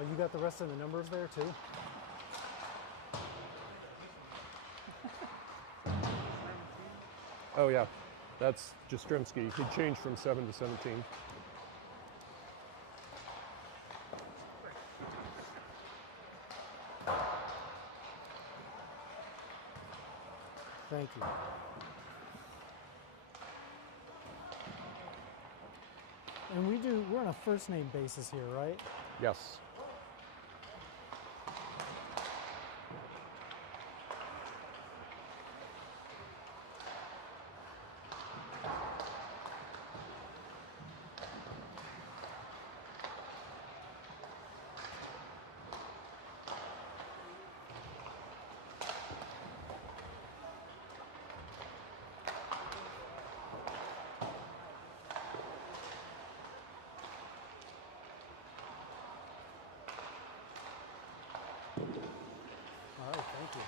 Oh, you got the rest of the numbers there too? Oh yeah, that's Jastrzemski. He changed from 7 to 17. Thank you. And we're on a first name basis here, right? Yes. All right, thank you.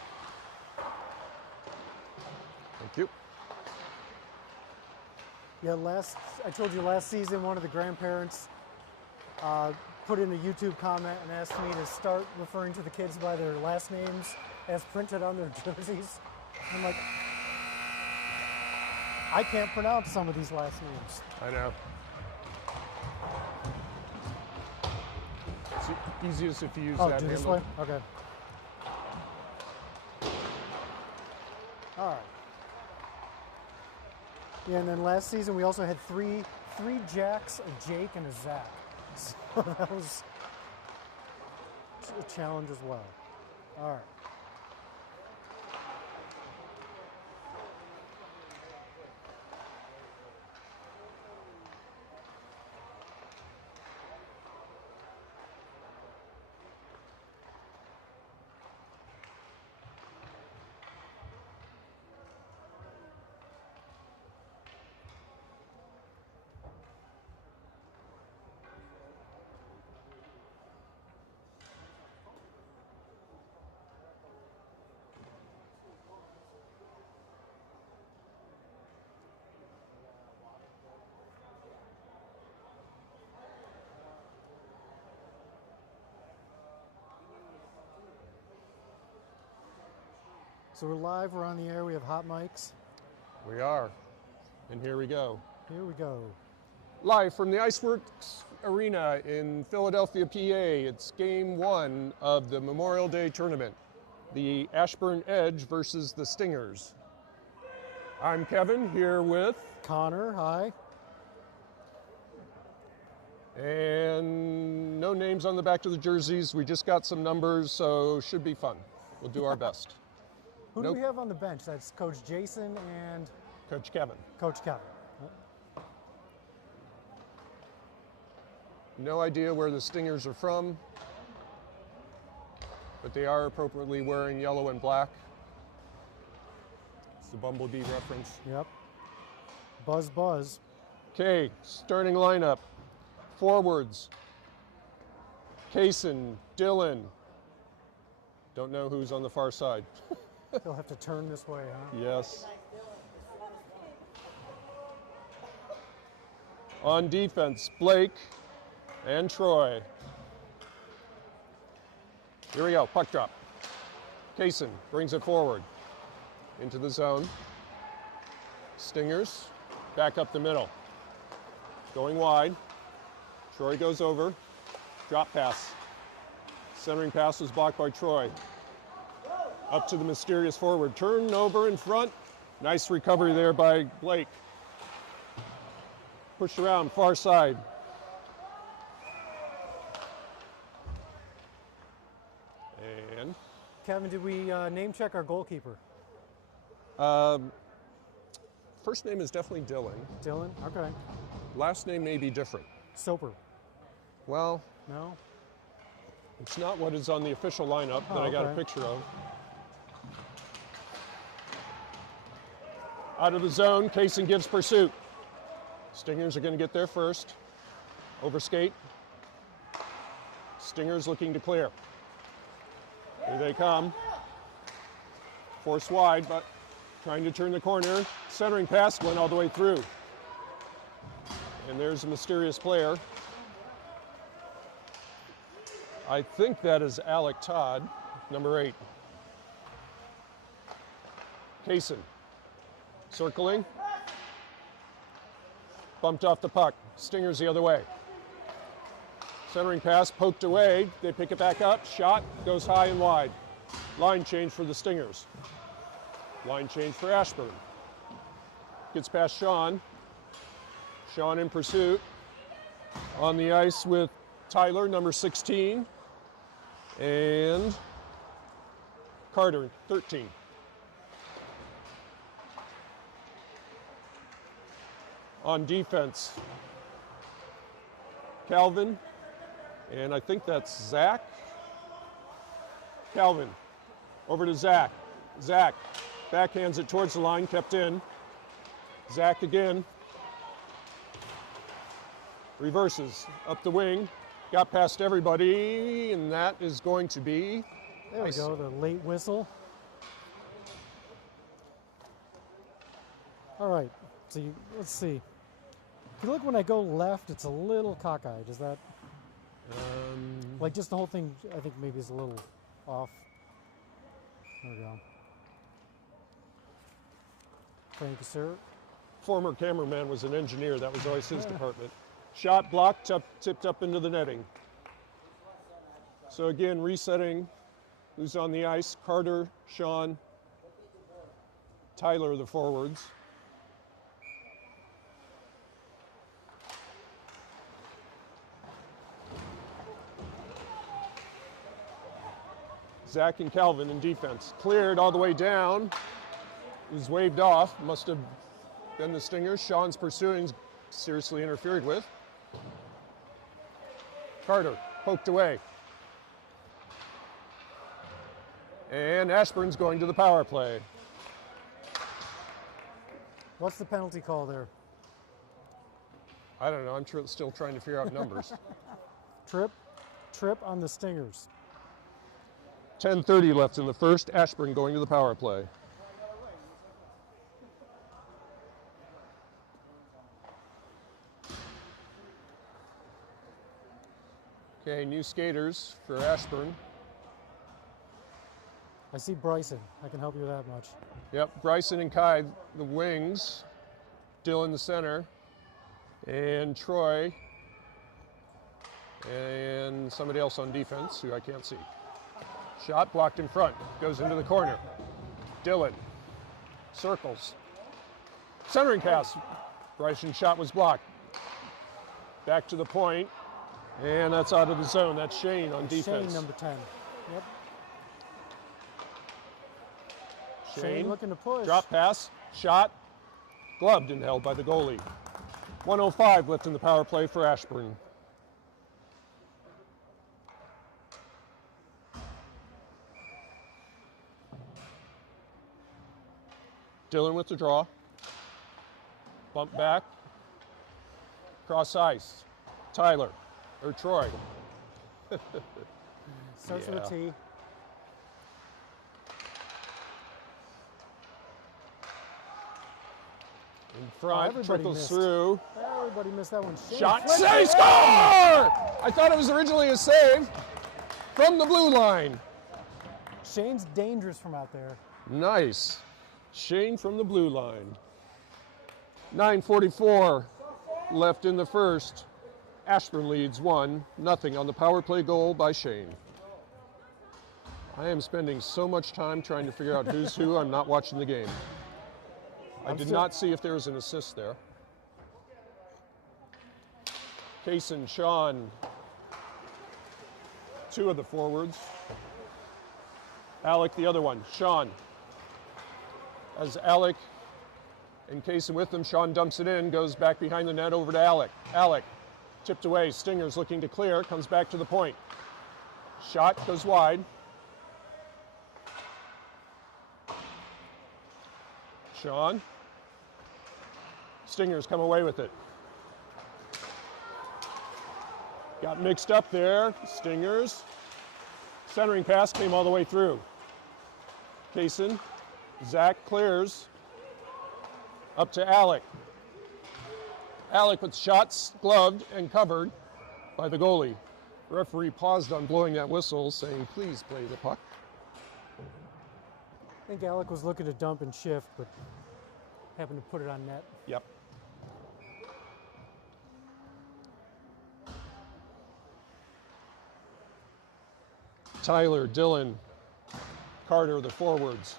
Thank you. Yeah, I told you last season, one of the grandparents put in a YouTube comment and asked me to start referring to the kids by their last names as printed on their jerseys. I'm like, I can't pronounce some of these last names. I know. It's easiest if you use that do this handle. way? Okay. All right. Yeah, and then last season we also had three Jacks, a Jake, and a Zach. So that was a challenge as well. All right. So we're live, we're on the air, we have hot mics. We are. And here we go. Here we go. Live from the Iceworks Arena in Philadelphia, PA. It's game 1 of the Memorial Day tournament. The Ashburn Edge versus the Stingers. I'm Kevin, here with Connor, hi. And no names on the back of the jerseys. We just got some numbers, so should be fun. We'll do our best. Who do we have on the bench? That's Coach Jason and Coach Kevin. Coach Kevin. No idea where the Stingers are from, but they are appropriately wearing yellow and black. It's the Bumblebee reference. Yep. Buzz, buzz. Okay, starting lineup. Forwards. Kaysen, Dylan. Don't know who's on the far side. He'll have to turn this way, huh? Yes. On defense, Blake and Troy. Here we go, puck drop. Kaysen brings it forward into the zone. Stingers back up the middle. Going wide. Troy goes over. Drop pass. Centering pass was blocked by Troy. Up to the mysterious forward. Turnover in front. Nice recovery there by Blake. Pushed around, far side. And Kevin, did we name check our goalkeeper? first name is definitely Dylan. Dylan? Okay. Last name may be different. Soper? Well, No? it's not what is on the official lineup that I got a okay. picture of. Out of the zone, Kaysen gives pursuit. Stingers are going to get there first. Over skate. Stingers looking to clear. Here they come. Force wide, but trying to turn the corner. Centering pass went all the way through. And there's a mysterious player. I think that is Alec Todd, number 8. Kaysen, circling. Bumped off the puck. Stingers the other way. Centering pass, poked away. They pick it back up. Shot, goes high and wide. Line change for the Stingers. Line change for Ashburn. Gets past Sean. Sean in pursuit. On the ice with Tyler, number 16. And Carter, 13. On defense, Calvin, and I think that's Zach. Calvin, over to Zach. Zach backhands it towards the line, kept in. Zach again. Reverses up the wing, got past everybody, and that is going to be... There we go, the late whistle. All right, so let's see. If you look when I go left, it's a little cockeyed. Is that like just the whole thing? I think maybe is a little off. There we go. Thank you, sir. Former cameraman was an engineer. That was always his department. Shot blocked, tipped up into the netting. So again, resetting. Who's on the ice? Carter, Sean, Tyler, the forwards. Zach and Calvin in defense. Cleared all the way down. It was waved off. Must have been the Stingers. Sean's pursuing, seriously interfered with. Carter poked away. And Ashburn's going to the power play. What's the penalty call there? I don't know. I'm still trying to figure out numbers. Trip on the Stingers. 10:30 left in the first. Ashburn going to the power play. Okay, new skaters for Ashburn. I see Bryson. I can help you with that much. Yep, Bryson and Kai, the wings. Dylan, the center. And Troy. And somebody else on defense who I can't see. Shot blocked in front, goes into the corner. Dylan, circles. Centering pass. Bryson's shot was blocked. Back to the point, and that's out of the zone. That's Shane on defense. Shane, number 10. Yep. Shane looking to push. Drop pass, shot, gloved and held by the goalie. 1:05 left in the power play for Ashburn. Dylan with the draw. Bump back. Cross ice. Tyler, or Troy. Starts with a T. In front, everybody trickles missed. through. Everybody missed that one. Shane Shot, flipped save, it. score! I thought it was originally a save from the blue line. Shane's dangerous from out there. Nice. Shane from the blue line. 9:44 left in the first. Ashburn leads 1-0 on the power play goal by Shane. I am spending so much time trying to figure out who's who. I'm not watching the game. I did not see if there was an assist there. Kaysen, Sean, two of the forwards. Alec, the other one. Sean. As Alec and Kaysen with them, Sean dumps it in, goes back behind the net over to Alec. Alec, tipped away. Stingers looking to clear, comes back to the point. Shot goes wide. Sean. Stingers come away with it. Got mixed up there. Stingers. Centering pass came all the way through. Kaysen. Zach clears. Up to Alec. Alec with shots gloved and covered by the goalie. Referee paused on blowing that whistle, saying, please play the puck. I think Alec was looking to dump and shift, but happened to put it on net. Yep. Tyler, Dylan, Carter, the forwards.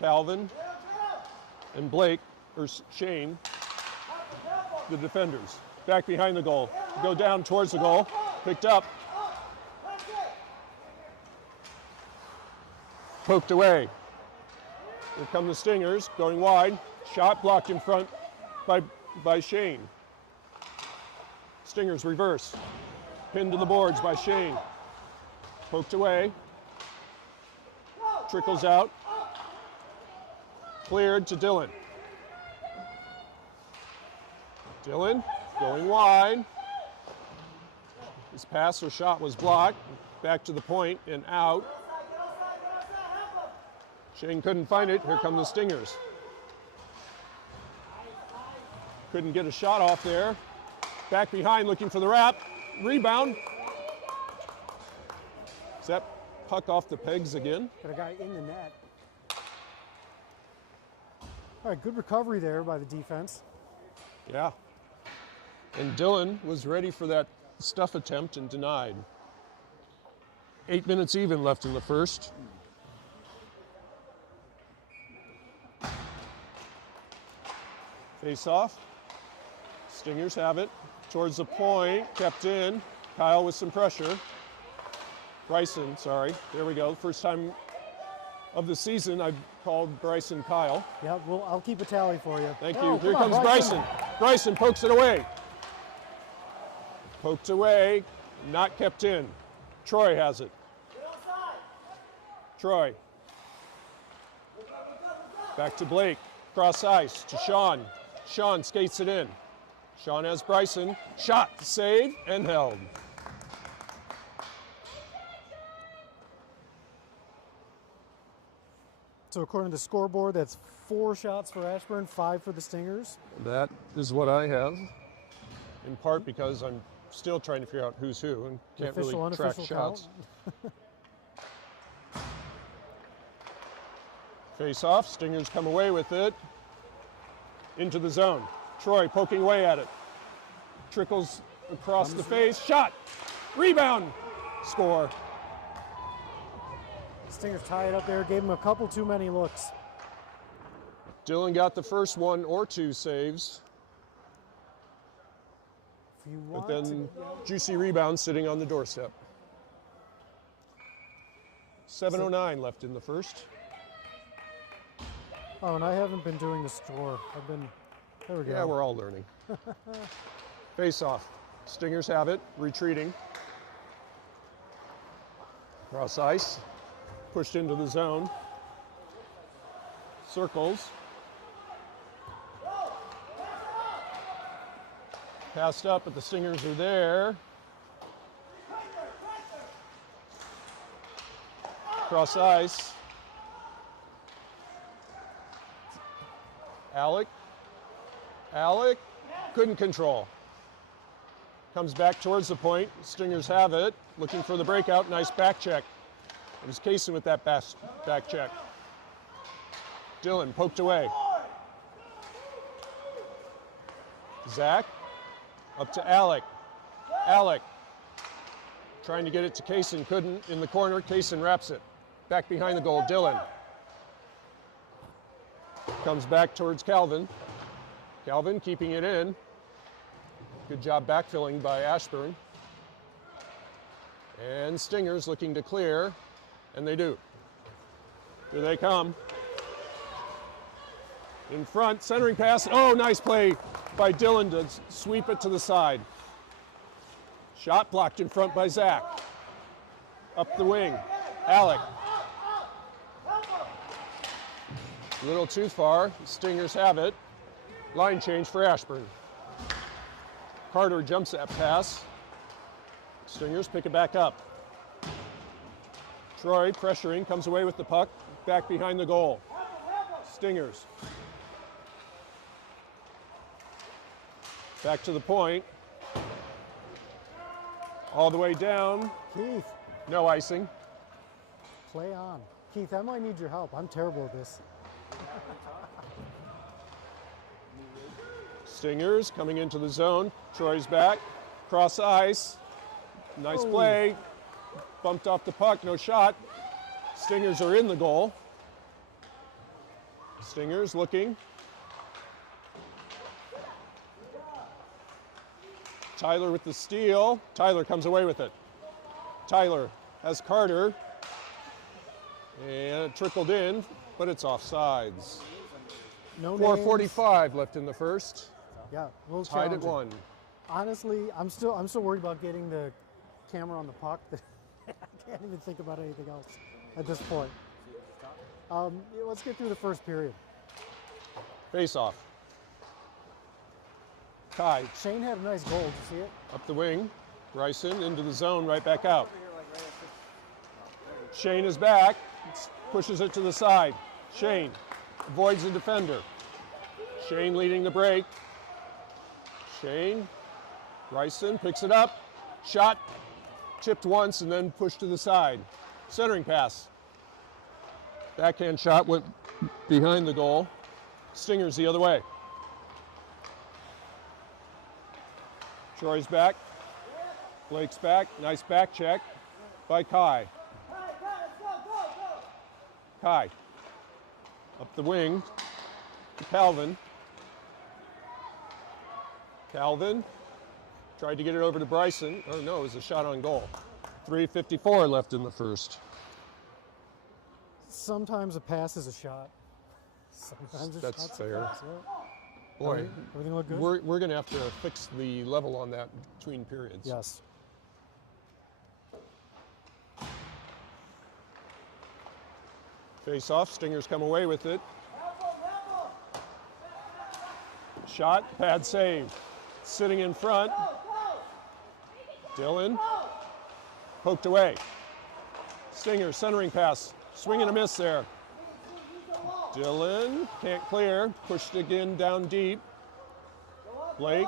Calvin and Blake, or Shane, the defenders. Back behind the goal. Go down towards the goal. Picked up. Poked away. Here come the Stingers, going wide. Shot blocked in front by Shane. Stingers reverse. Pinned to the boards by Shane. Poked away. Trickles out. Cleared to Dylan. Dylan going wide. His pass or shot was blocked. Back to the point and out. Shane couldn't find it. Here come the Stingers. Couldn't get a shot off there. Back behind looking for the wrap. Rebound. Is that puck off the pegs again? Got a guy in the net. All right, good recovery there by the defense. Yeah. And Dylan was ready for that stuff attempt and denied. 8 minutes even left in the first. Face off. Stingers have it. Towards the point, kept in. Kyle with some pressure. Bryson, sorry. There we go. First time of the season I've called Bryson Kyle. Yeah, well, I'll keep a tally for you. Thank Oh, you. Here come on, comes Bryson. Bryson pokes it away. Poked away, not kept in. Troy has it. Troy. Back to Blake. Cross ice to Sean. Sean skates it in. Sean has Bryson. Shot, save, and held. So according to the scoreboard, that's 4 shots for Ashburn, 5 for the Stingers. That is what I have, in part because I'm still trying to figure out who's who and can't Official, really track unofficial shots. count. Face off, Stingers come away with it. Into the zone. Troy poking away at it. Trickles across the face, shot, rebound, score. Stingers tie it up there, gave him a couple too many looks. Dylan got the first 1 or 2 saves, If you but want then juicy rebound sitting on the doorstep. 7:09 left in the first. Oh, and I haven't been doing the score. I've been, there we go. Yeah, we're all learning. Face off. Stingers have it, retreating. Cross ice, pushed into the zone. Circles. Passed up, but the Stingers are there. Cross ice. Alec couldn't control. Comes back towards the point. Stingers have it. Looking for the breakout. Nice back check. It was Kaysen with that back check. Dylan poked away. Zach up to Alec. Alec trying to get it to Kaysen. Couldn't. In the corner. Kaysen wraps it. Back behind the goal. Dylan. Comes back towards Calvin. Calvin keeping it in. Good job backfilling by Ashburn. And Stingers looking to clear, and they do. Here they come. In front, centering pass. Oh, nice play by Dylan to sweep it to the side. Shot blocked in front by Zach. Up the wing, Alec. A little too far. Stingers have it. Line change for Ashburn. Carter jumps that pass. Stingers pick it back up. Troy pressuring, comes away with the puck. Back behind the goal. Stingers. Back to the point. All the way down. Keith, No icing. play on. Keith, I might need your help. I'm terrible at this. Stingers coming into the zone. Troy's back. Cross ice. Nice Oh. play. Bumped off the puck. No shot. Stingers are in the goal. Stingers looking. Tyler with the steal. Tyler comes away with it. Tyler has Carter. And it trickled in, but it's offsides. No 4:45 left in the first. names. Yeah, a little Tied at challenging. 1. Honestly, I'm still worried about getting the camera on the puck. I can't even think about anything else at this point. Yeah, let's get through the first period. Face off. Kai Shane had a nice goal. Did you see it? up the wing. Bryson into the zone, right back out. Shane is back. Pushes it to the side. Shane avoids the defender. Shane leading the break. Shane. Bryson picks it up. Shot. Chipped once and then pushed to the side. Centering pass. Backhand shot went behind the goal. Stingers the other way. Troy's back. Blake's back. Nice back check by Kai. Kai. Up the wing to Calvin. Calvin tried to get it over to Bryson. Oh no, it was a shot on goal. 3:54 left in the first. Sometimes a pass is a shot. Sometimes a That's shot's fair. a pass. Yeah. Boy, Everything look good? we're going to have to fix the level on that between periods. Yes. Face off, Stingers come away with it. Shot, pad save. Sitting in front. Dylan. Poked away. Stingers, centering pass. Swing and a miss there. Dylan can't clear. Pushed again down deep. Blake.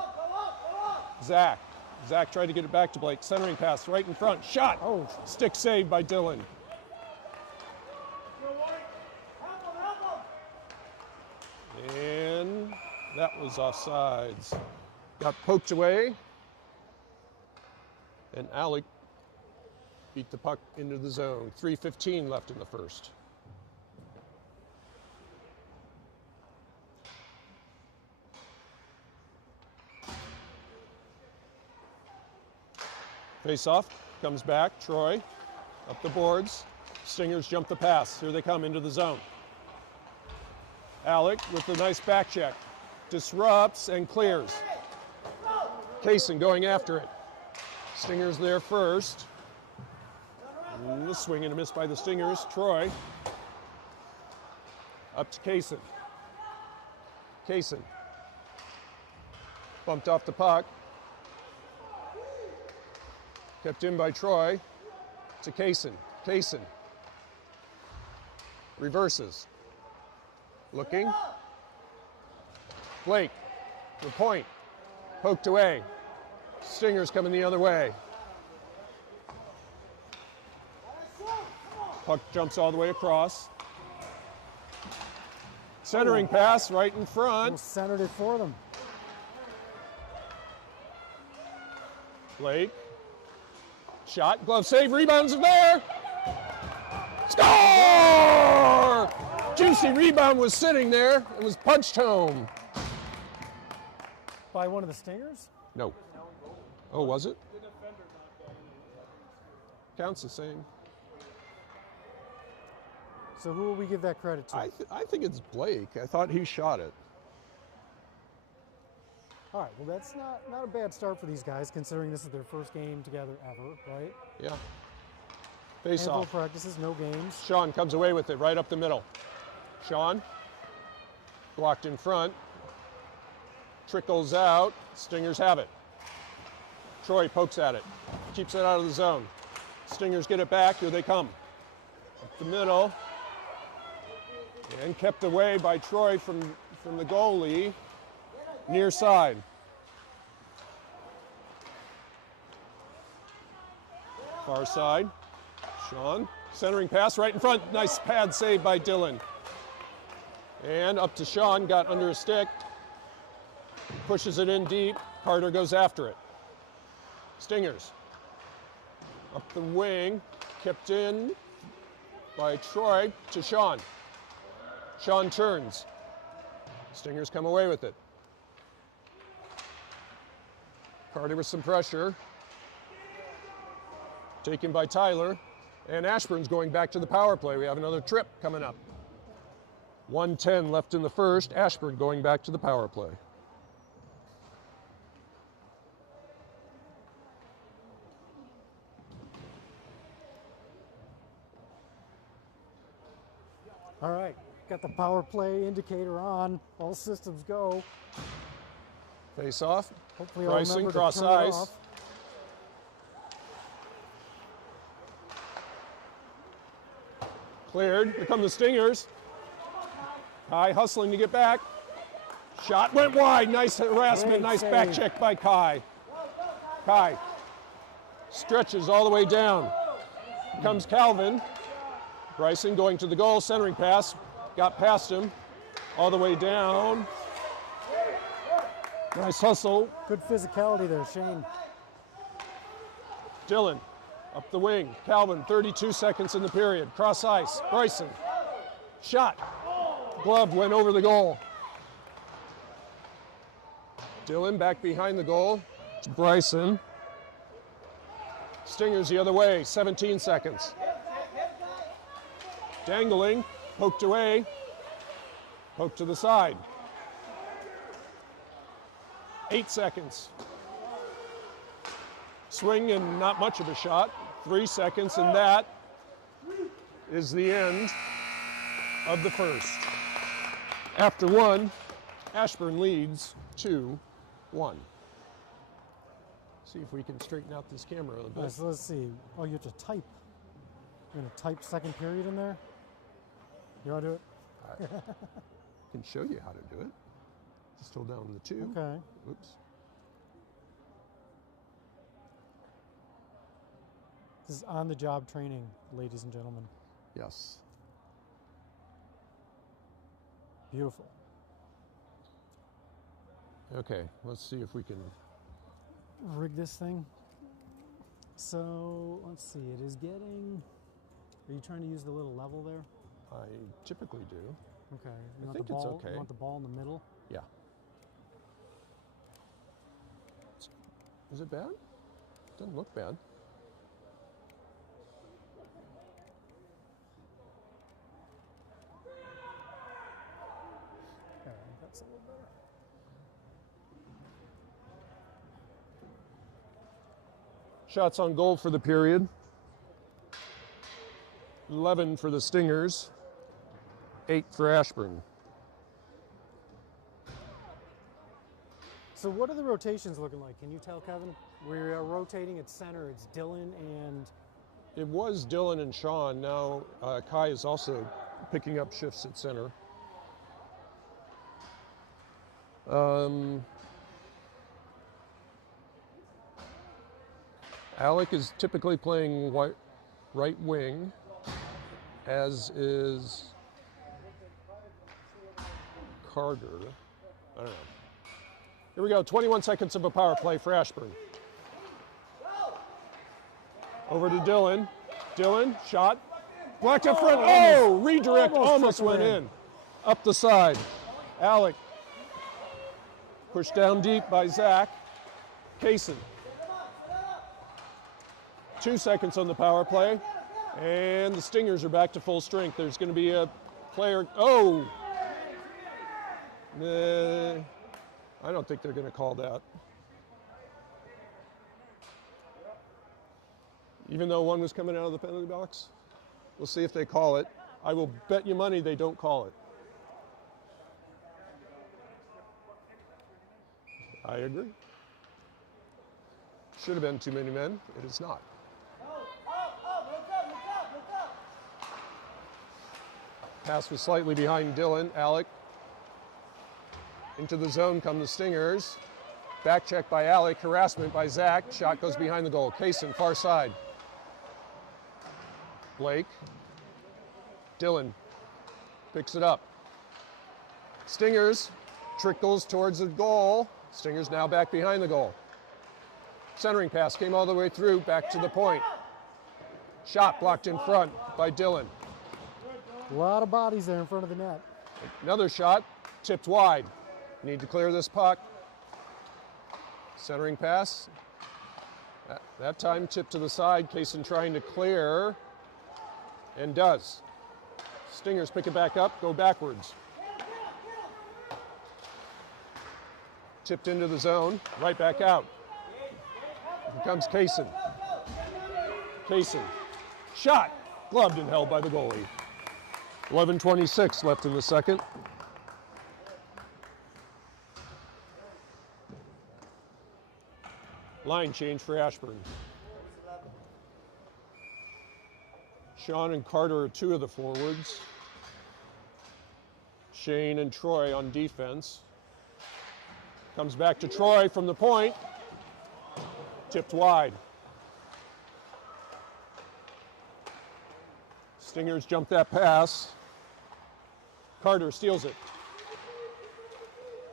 Zach. Zach tried to get it back to Blake. Centering pass right in front. Shot. Oh. Stick saved by Dylan. And that was offsides. Got poked away. And Alec beat the puck into the zone. 3:15 left in the first. Face off, comes back, Troy, up the boards. Stingers jump the pass. Here they come into the zone. Alec with a nice back check. Disrupts and clears. Kaysen going after it. Stingers there first. The swing and a miss by the Stingers. Troy. Up to Kaysen. Kaysen. Bumped off the puck. Kept in by Troy. To Kaysen. Kaysen. Reverses. Looking. Blake. The point. Poked away. Stingers coming the other way. Puck jumps all the way across. Centering pass right in front. Almost centered it for them. Blake. Shot, glove save, rebounds are there. Score! Juicy rebound was sitting there. It was punched home. By one of the Stingers? No. Oh, was it? Counts the same. So who will we give that credit to? I think it's Blake. I thought he shot it. All right, well, that's not a bad start for these guys, considering this is their first game together ever, right? Yeah. Face Handful off. of practices, no games. Sean comes away with it right up the middle. Sean. Blocked in front. Trickles out. Stingers have it. Troy pokes at it. Keeps it out of the zone. Stingers get it back. Here they come. Up the middle. And kept away by Troy from the goalie. Near side. Far side. Sean, centering pass right in front. Nice pad save by Dylan. And up to Sean, got under a stick. Pushes it in deep. Carter goes after it. Stingers. Up the wing. Kept in by Troy to Sean. Sean turns. Stingers come away with it. Carter with some pressure. Taken by Tyler. And Ashburn's going back to the power play. We have another trip coming up. 1:10 left in the first. Ashburn going back to the power play. All right, got the power play indicator on. All systems go. Face off. Hopefully I'll Bryson, remember to cross turn it ice. off. Cleared. Here come the Stingers. Kai hustling to get back. Shot went wide. Nice harassment. Great Nice save. back check by Kai. Kai stretches all the way down. Comes Calvin. Bryson going to the goal. Centering pass. Got past him. All the way down. Nice hustle. Good physicality there, Shane. Dylan up the wing. Calvin, 32 seconds in the period. Cross ice. Bryson. Shot. Glove went over the goal. Dylan back behind the goal. It's Bryson. Stingers the other way. 17 seconds. Dangling. Poked away. Poke to the side. 8 seconds. Swing and not much of a shot. 3 seconds, and that is the end of the first. After one, Ashburn leads 2-1. See if we can straighten out this camera a little bit. All right, so let's see. Oh, you have to type. You're going to type second period in there? You want to do it? I can show you how to do it. Just hold down the 2. Okay. Oops. This is on-the-job training, ladies and gentlemen. Yes. Beautiful. Okay, let's see if we can. Rig this thing. So, let's see. It is getting... Are you trying to use the little level there? I typically do. Okay. I think it's okay. You want the ball in the middle? Yeah. Is it bad? Doesn't look bad. Okay, that's a little better. Shots on goal for the period. 11 for the Stingers. 8 for Ashburn. So what are the rotations looking like? Can you tell, Kevin? We are rotating at center. It's Dylan and... It was Dylan and Sean. Now Kai is also picking up shifts at center. Alec is typically playing right wing, as is Carter. I don't know. Here we go, 21 seconds of a power play for Ashburn. Over to Dylan. Dylan, shot. Blocked up front. Oh, redirect almost went in. Up the side. Alec. Pushed down deep by Zach. Kaysen. 2 seconds on the power play. And the Stingers are back to full strength. There's going to be a player. Oh! I don't think they're going to call that. Even though one was coming out of the penalty box. We'll see if they call it. I will bet you money they don't call it. I agree. Should have been too many men. It is not. Pass was slightly behind Dylan. Alec. Into the zone come the Stingers. Back check by Alec. Harassment by Zach. Shot goes behind the goal. Kaysen, far side. Blake. Dylan picks it up. Stingers trickles towards the goal. Stingers now back behind the goal. Centering pass came all the way through, back to the point. Shot blocked in front by Dylan. A lot of bodies there in front of the net. Another shot, tipped wide. Need to clear this puck. Centering pass. That time tipped to the side. Kaysen trying to clear, and does. Stingers pick it back up, go backwards. Tipped into the zone, right back out. Here comes Kaysen. Kaysen, shot, gloved and held by the goalie. 11:26 left in the second. Line change for Ashburn. Sean and Carter are two of the forwards. Shane and Troy on defense. Comes back to Troy from the point. Tipped wide. Stingers jump that pass. Carter steals it.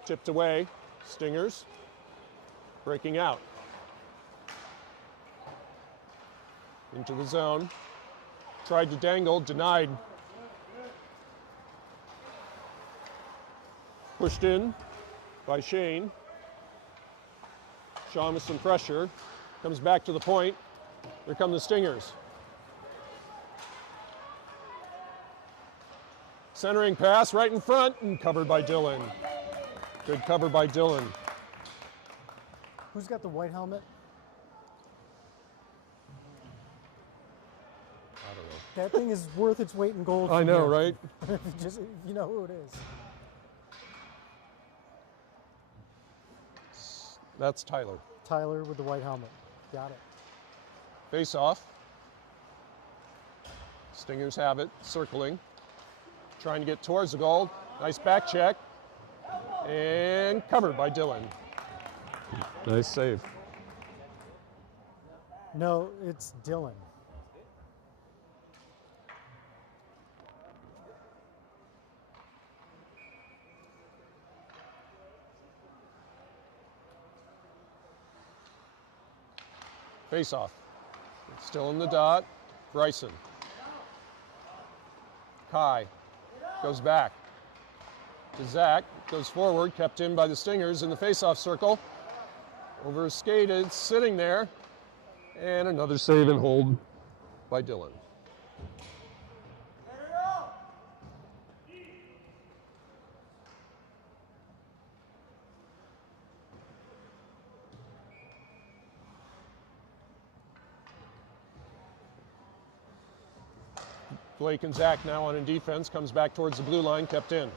Tipped away. Stingers breaking out. Into the zone. Tried to dangle, denied. Pushed in by Shane. Sean with some pressure. Comes back to the point. Here come the Stingers. Centering pass right in front and covered by Dylan. Good cover by Dylan. Who's got the white helmet? I don't know. That thing is worth its weight in gold. I know, right? Just, you know who it is. That's Tyler. Tyler with the white helmet. Got it. Face off. Stingers have it, circling. Trying to get towards the goal. Nice back check. And covered by Dylan. Nice save. No, it's Dylan. Face off. Still in the dot. Bryson. Kai goes back to Zach. Goes forward, kept in by the Stingers in the face-off circle. Over skated, sitting there. And another save and hold by Dylan. Blake and Zach now on in defense, comes back towards the blue line, kept in.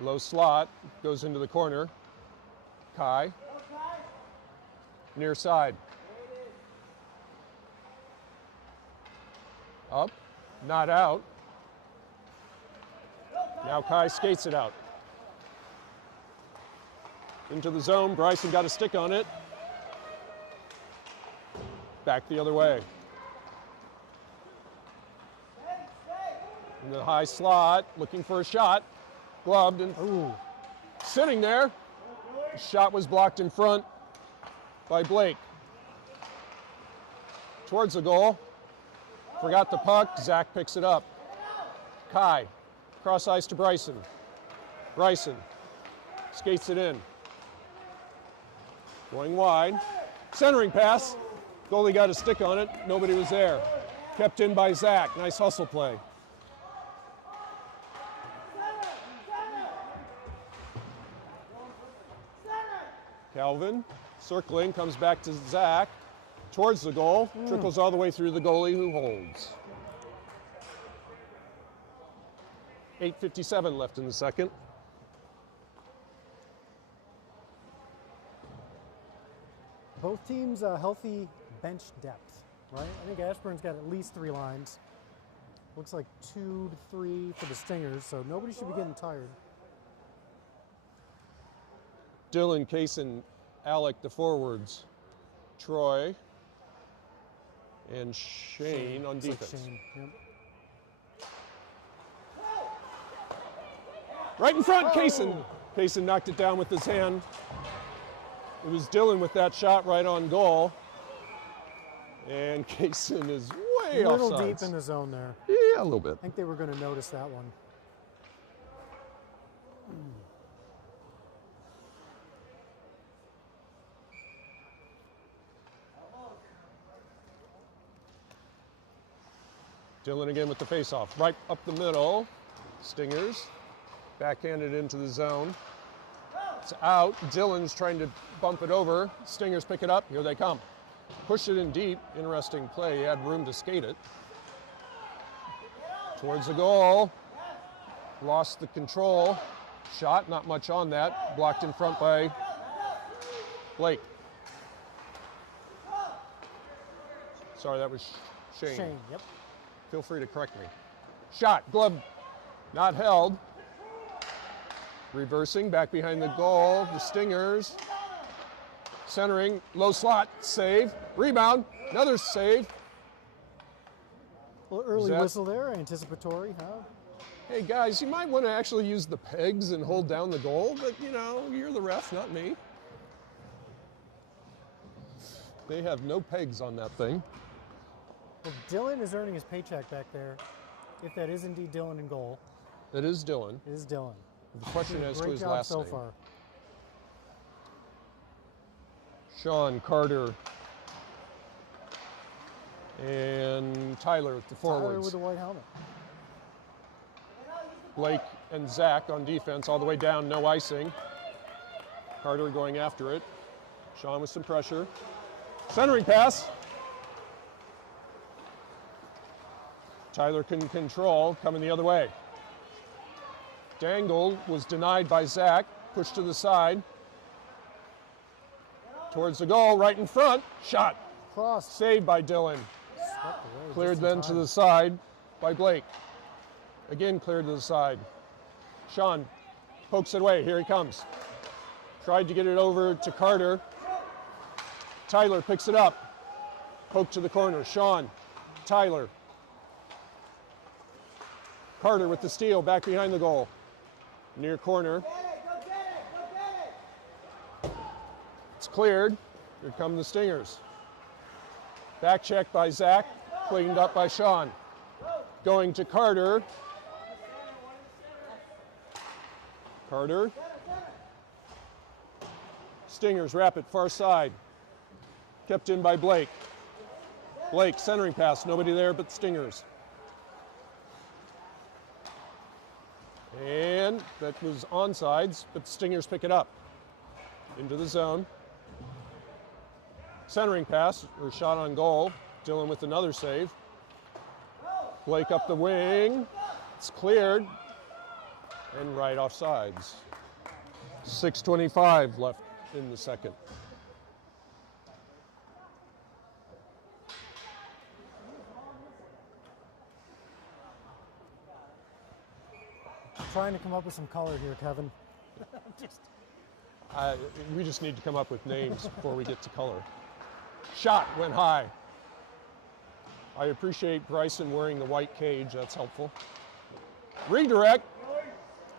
Low slot, goes into the corner. Kai. Near side. Up, not out. Now Kai skates it out. Into the zone, Bryson got a stick on it. Back the other way. In the high slot, looking for a shot. Gloved and sitting there. The shot was blocked in front by Blake. Towards the goal. Forgot the puck. Zach picks it up. Kai. Cross ice to Bryson. Bryson skates it in. Going wide. Centering pass. Goalie got a stick on it. Nobody was there. Kept in by Zach. Nice hustle play. Calvin, circling, comes back to Zach, towards the goal, trickles all the way through the goalie who holds. 8:57 left in the second. Both teams healthy bench depth, right? I think Ashburn's got at least 3 lines. Looks like 2 to 3 for the Stingers, so nobody should be getting tired. Dylan, Kaysen, Alec, the forwards. Troy And Shane on It's like defense. Shane, yep. Right in front, Oh. Kaysen. Kaysen knocked it down with his hand. It was Dylan with that shot right on goal. And Kaysen is way A off little sides. deep in the zone there. Yeah, a little bit. I think they were going to notice that one. Dylan again with the faceoff. Right up the middle. Stingers. Backhanded into the zone. It's out. Dylan's trying to bump it over. Stingers pick it up. Here they come. Push it in deep. Interesting play. He had room to skate it. Towards the goal. Lost the control. Shot, not much on that. Blocked in front by Blake. Sorry, that was Shane. Shane, yep. Feel free to correct me. Shot, glove not held. Reversing, back behind the goal. The Stingers. Centering, low slot, save. Rebound, another save. Well, early that- whistle there, anticipatory, huh? Hey guys, you might want to actually use the pegs and hold down the goal, but you know, you're the ref, not me. They have no pegs on that thing. Well, Dylan is earning his paycheck back there. If that is indeed Dylan in goal, It is Dylan. it is Dylan. The question as to Great his job last so name. far. Sean Carter and Tyler with the Tyler forwards. with the white helmet. Blake and Zach on defense all the way down, no icing. Carter going after it. Sean with some pressure. Centering pass. Tyler can control, coming the other way. Dangle was denied by Zach, pushed to the side. Towards the goal, right in front. Shot. Cross. Saved by Dylan. Swept away Cleared just in then to time. the side by Blake. Again cleared to the side. Sean pokes it away. Here he comes. Tried to get it over to Carter. Tyler picks it up. Poke to the corner. Sean, Tyler. Carter with the steal back behind the goal. Near corner. It's cleared. Here come the Stingers. Back check by Zach. Cleaned up by Sean. Going to Carter. Carter. Stingers wrap it far side. Kept in by Blake. Blake centering pass. Nobody there but Stingers. And that was onsides, but the Stingers pick it up. Into the zone. Centering pass, or shot on goal. Dylan with another save. Blake up the wing. It's cleared. And right off sides. 6:25 left in the second. Trying to come up with some color here, Kevin. We just need to come up with names before we get to color. Shot went high. I appreciate Bryson wearing the white cage. That's helpful. Redirect.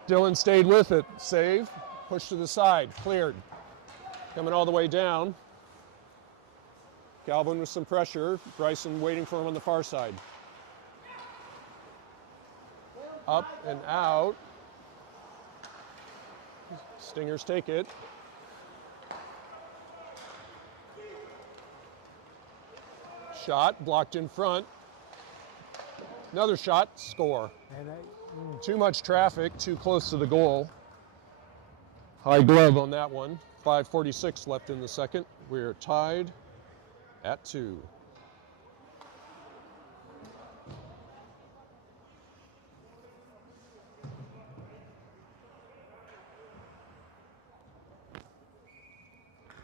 Dylan stayed with it. Save. Push to the side. Cleared. Coming all the way down. Calvin with some pressure. Bryson waiting for him on the far side. Up and out. Stingers take it. Shot blocked in front. Another shot, score. And Too much traffic, too close to the goal. High glove on that one. 5:46 left in the second. We're tied at 2.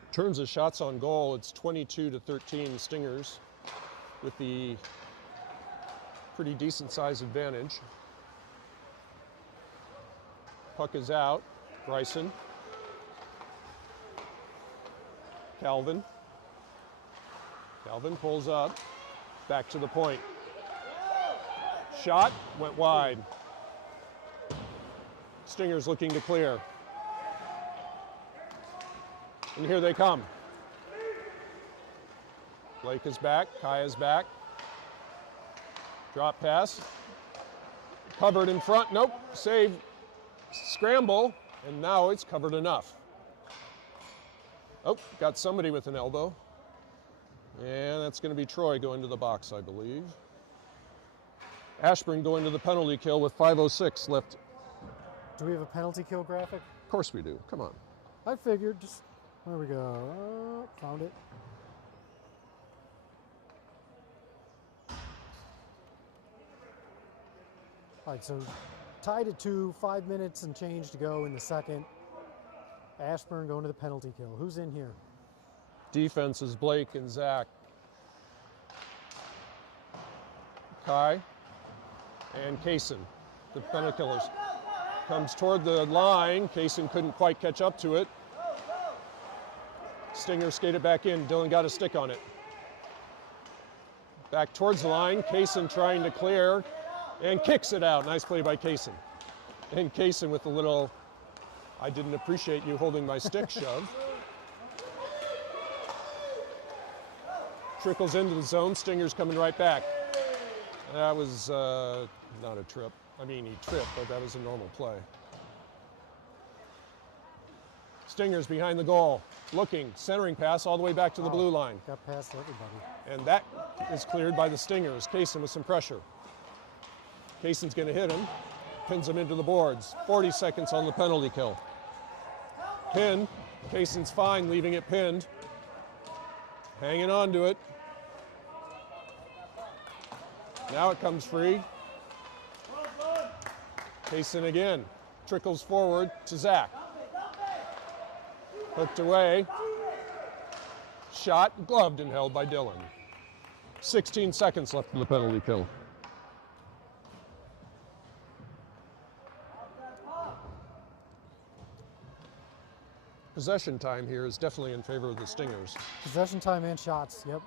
In terms of shots on goal, it's 22-13 Stingers with the pretty decent size advantage. Puck is out. Bryson. Calvin. Calvin pulls up. Back to the point. Shot, went wide. Stingers looking to clear. And here they come. Blake is back, Kai is back. Drop pass. Covered in front, nope, save. Scramble, and now it's covered enough. Oh, got somebody with an elbow. And that's going to be Troy going to the box, I believe. Ashburn going to the penalty kill with 5:06 left. Do we have a penalty kill graphic? Of course we do. Come on. I figured. Just there we go. Found it. All right, so tied at 2, 5 minutes and change to go in the second. Ashburn going to the penalty kill. Who's in here? Defense is Blake and Zach. Kai and Kaysen, the penalty killers. Comes toward the line. Kaysen couldn't quite catch up to it. Stinger skated back in. Dylan got a stick on it. Back towards the line. Kaysen trying to clear and kicks it out. Nice play by Kaysen. And Kaysen with a little, I didn't appreciate you holding my stick shove. Trickles into the zone. Stinger's coming right back. That was not a trip. I mean, he tripped, but that was a normal play. Stinger's behind the goal. Looking, centering pass all the way back to the blue line. Got past everybody. And that is cleared by the Stingers. Kaysen with some pressure. Kaysen's going to hit him. Pins him into the boards. 40 seconds on the penalty kill. Pin. Kaysen's fine, leaving it pinned. Hanging on to it. Now it comes free. Kaysen again. Trickles forward to Zach. Hooked away. Shot, gloved and held by Dylan. 16 seconds left in the penalty kill. Possession time here is definitely in favor of the Stingers. Possession time and shots, yep.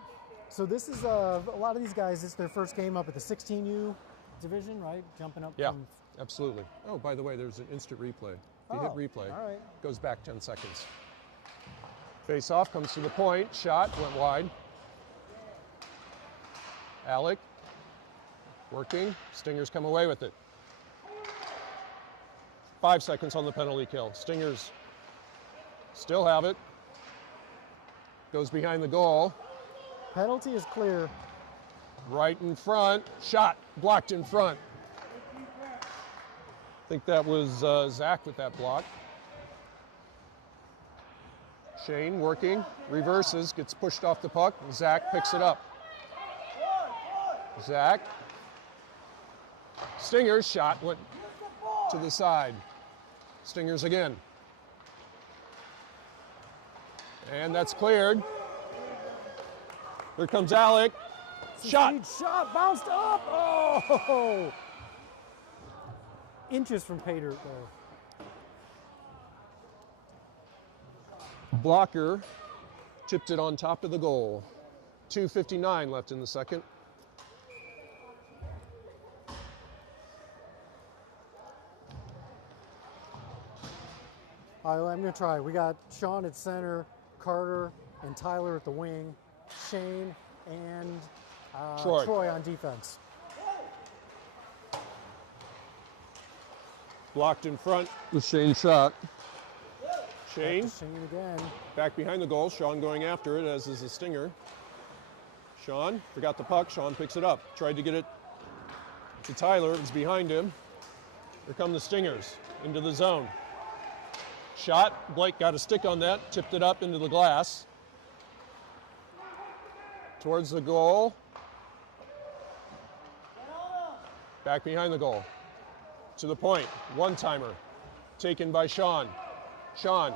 So this is, a lot of these guys, it's their first game up at the 16U division, right? Jumping up Yeah, from... absolutely. Oh, by the way, there's an instant replay. If you hit replay, all right. goes back 10 seconds. Face off, comes to the point, shot, went wide. Alec, working, Stingers come away with it. 5 seconds on the penalty kill. Stingers still have it. Goes behind the goal. Penalty is clear. Right in front, shot, blocked in front. I think that was Zach with that block. Shane working, reverses, gets pushed off the puck. Zach picks it up. Zach. Stingers shot went to the side. Stingers again. And that's cleared. Here comes Alec. Shot. Shot, bounced up. Oh! Inches from pay dirt there. Blocker tipped it on top of the goal. 2:59 left in the second. All right, I'm going to try. We got Sean at center, Carter and Tyler at the wing, Shane and Troy on defense. Blocked in front with Shane's shot. Shane again. Back behind the goal. Sean going after it, as is the Stinger. Sean forgot the puck. Sean picks it up. Tried to get it to Tyler. It was behind him. Here come the Stingers into the zone. Shot. Blake got a stick on that. Tipped it up into the glass. Towards the goal. Back behind the goal. To the point. One-timer. Taken by Sean. Sean.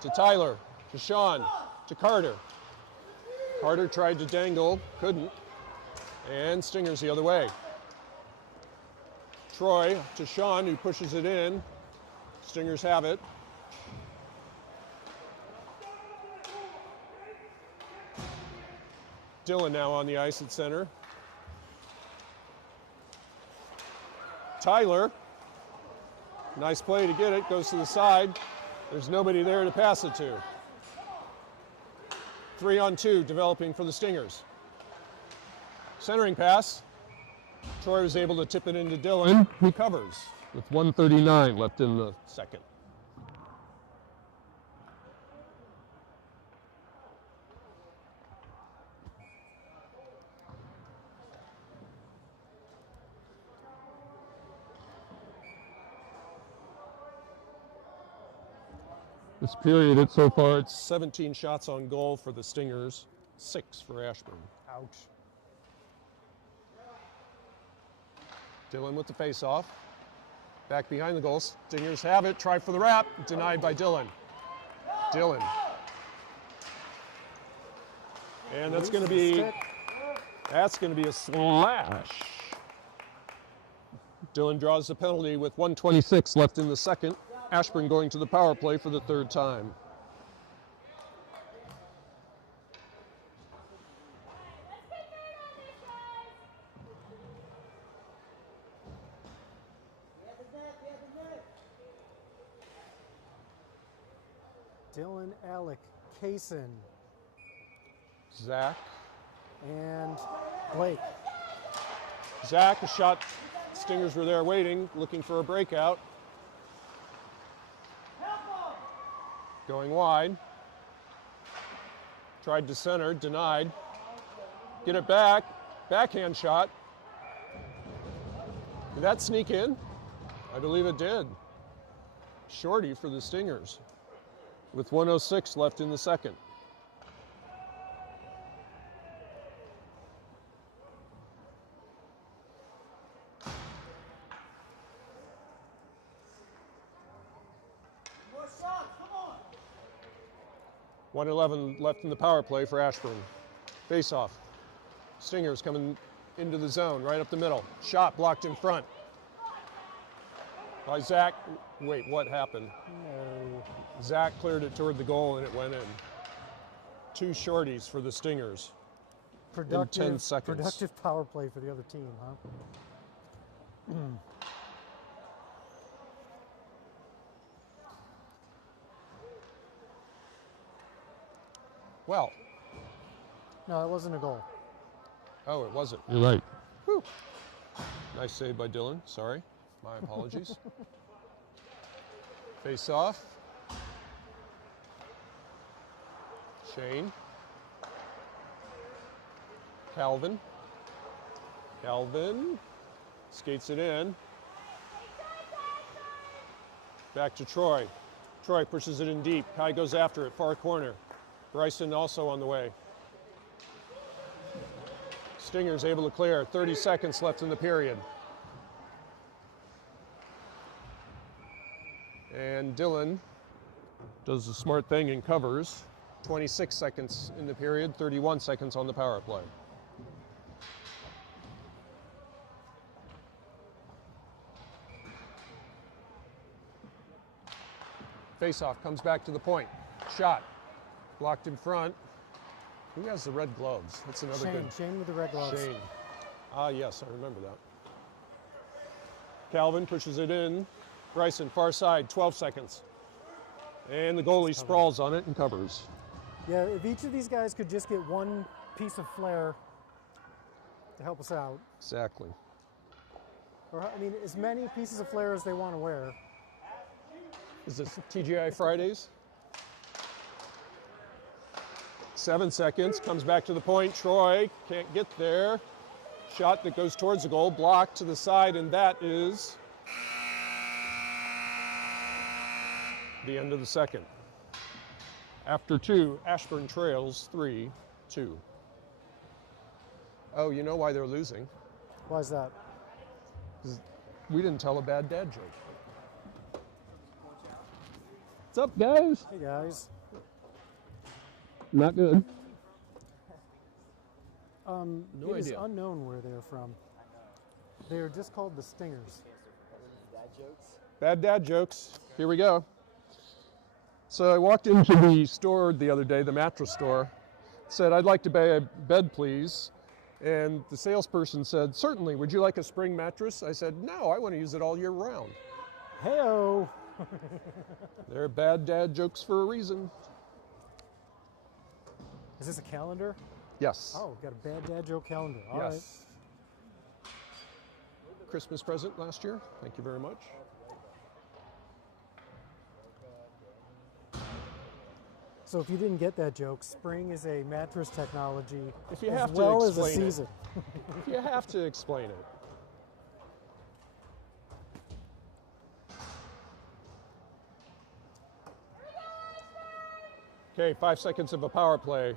To Tyler. To Sean. To Carter. Carter tried to dangle. Couldn't. And Stingers the other way. Troy to Sean, who pushes it in. Stingers have it. Dylan now on the ice at center. Tyler, nice play to get it, goes to the side. There's nobody there to pass it to. 3-on-2 developing for the Stingers. Centering pass. Troy was able to tip it into Dylan, who covers with 1:39 left in the second. This period, so far, it's 17 shots on goal for the Stingers, 6 for Ashburn. Ouch. Dylan with the face-off. Back behind the goal. Stingers have it. Try for the wrap. Denied by Dylan. Dylan. And that's going to be a slash. Dylan draws the penalty with 1:26 left in the second. Ashburn going to the power play for the third time. Dylan, Alec, Kaysen, Zach. and Blake. Zach, a shot. Stingers were there waiting, looking for a breakout. Going wide. Tried to center, denied. Get it back. Backhand shot. Did that sneak in? I believe it did. Shorty for the Stingers with 1:06 left in the second. More shots, come on! 1:11 left in the power play for Ashburn. Face-off. Stingers coming into the zone, right up the middle. Shot blocked in front by Zach. Wait, what happened? No. Zach cleared it toward the goal and it went in. 2 shorties for the Stingers. In 10 seconds. Productive power play for the other team, huh? Well, No, that wasn't a goal. oh, it wasn't. You're right. Whew. Nice save by Dylan. Sorry. My apologies. Face off. Shane. Calvin. Calvin skates it in. Back to Troy. Troy pushes it in deep. Kai goes after it, far corner. Bryson also on the way. Stingers able to clear. 30 seconds left in the period. And Dylan does the smart thing and covers. 26 seconds in the period, 31 seconds on the power play. Face-off comes back to the point. Shot. Blocked in front. Who has the red gloves? That's another good. Shane with the red gloves. Shane. Ah, yes, I remember that. Calvin pushes it in. Bryson, far side, 12 seconds. And the goalie sprawls on it and covers. Yeah, if each of these guys could just get one piece of flair to help us out. Exactly. Or, I mean, as many pieces of flair as they want to wear. Is this TGI Fridays? 7 seconds, comes back to the point. Troy can't get there. Shot that goes towards the goal, blocked to the side, and that is the end of the second. After 2, Ashburn trails 3-2. Oh, you know why they're losing? Why is that? 'Cause we didn't tell a bad dad joke. What's up, guys? Hey, guys. Not good. It is idea. unknown where they're from. They're just called the Stingers. Bad dad jokes. Here we go. So I walked into the store the other day, the mattress store, said, "I'd like to buy a bed, please." And the salesperson said, "Certainly, would you like a spring mattress?" I said, "No, I want to use it all year round." Hey-o. They're bad dad jokes for a reason. Is this a calendar? Yes. Oh, we've got a bad dad joke calendar. All right. Yes. Christmas present last year. Thank you very much. So if you didn't get that joke, spring is a mattress technology If you as have to well as a explain it. season. You have to explain it. Okay, 5 seconds of a power play.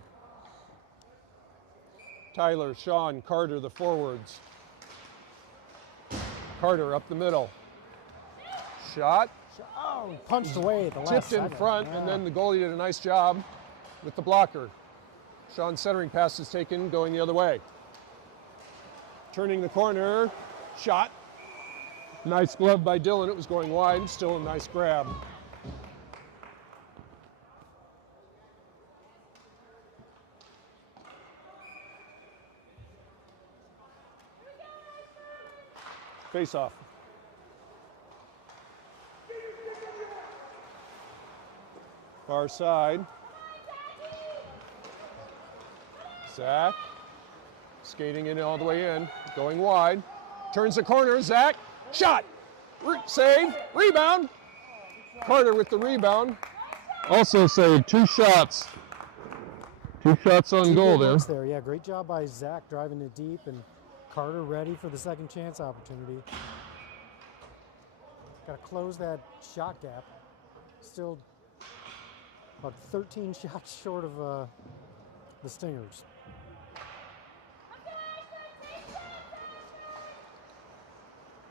Tyler, Sean, Carter, the forwards. Carter up the middle. Shot. Oh, punched away at the last Tipped second. in front, Yeah. and then the goalie did a nice job with the blocker. Sean's centering pass is taken, going the other way. Turning the corner, shot. Nice glove by Dylan. It was going wide, still a nice grab. Face off. Far side. Zach skating in all the way in, going wide. Turns the corner, Zach, shot, save, rebound. Carter with the rebound. Also saved 2 shots. 2 shots on goal there. There. Yeah, great job by Zach driving it deep, and Carter ready for the second chance opportunity. Got to close that shot gap. Still about 13 shots short of the Stingers.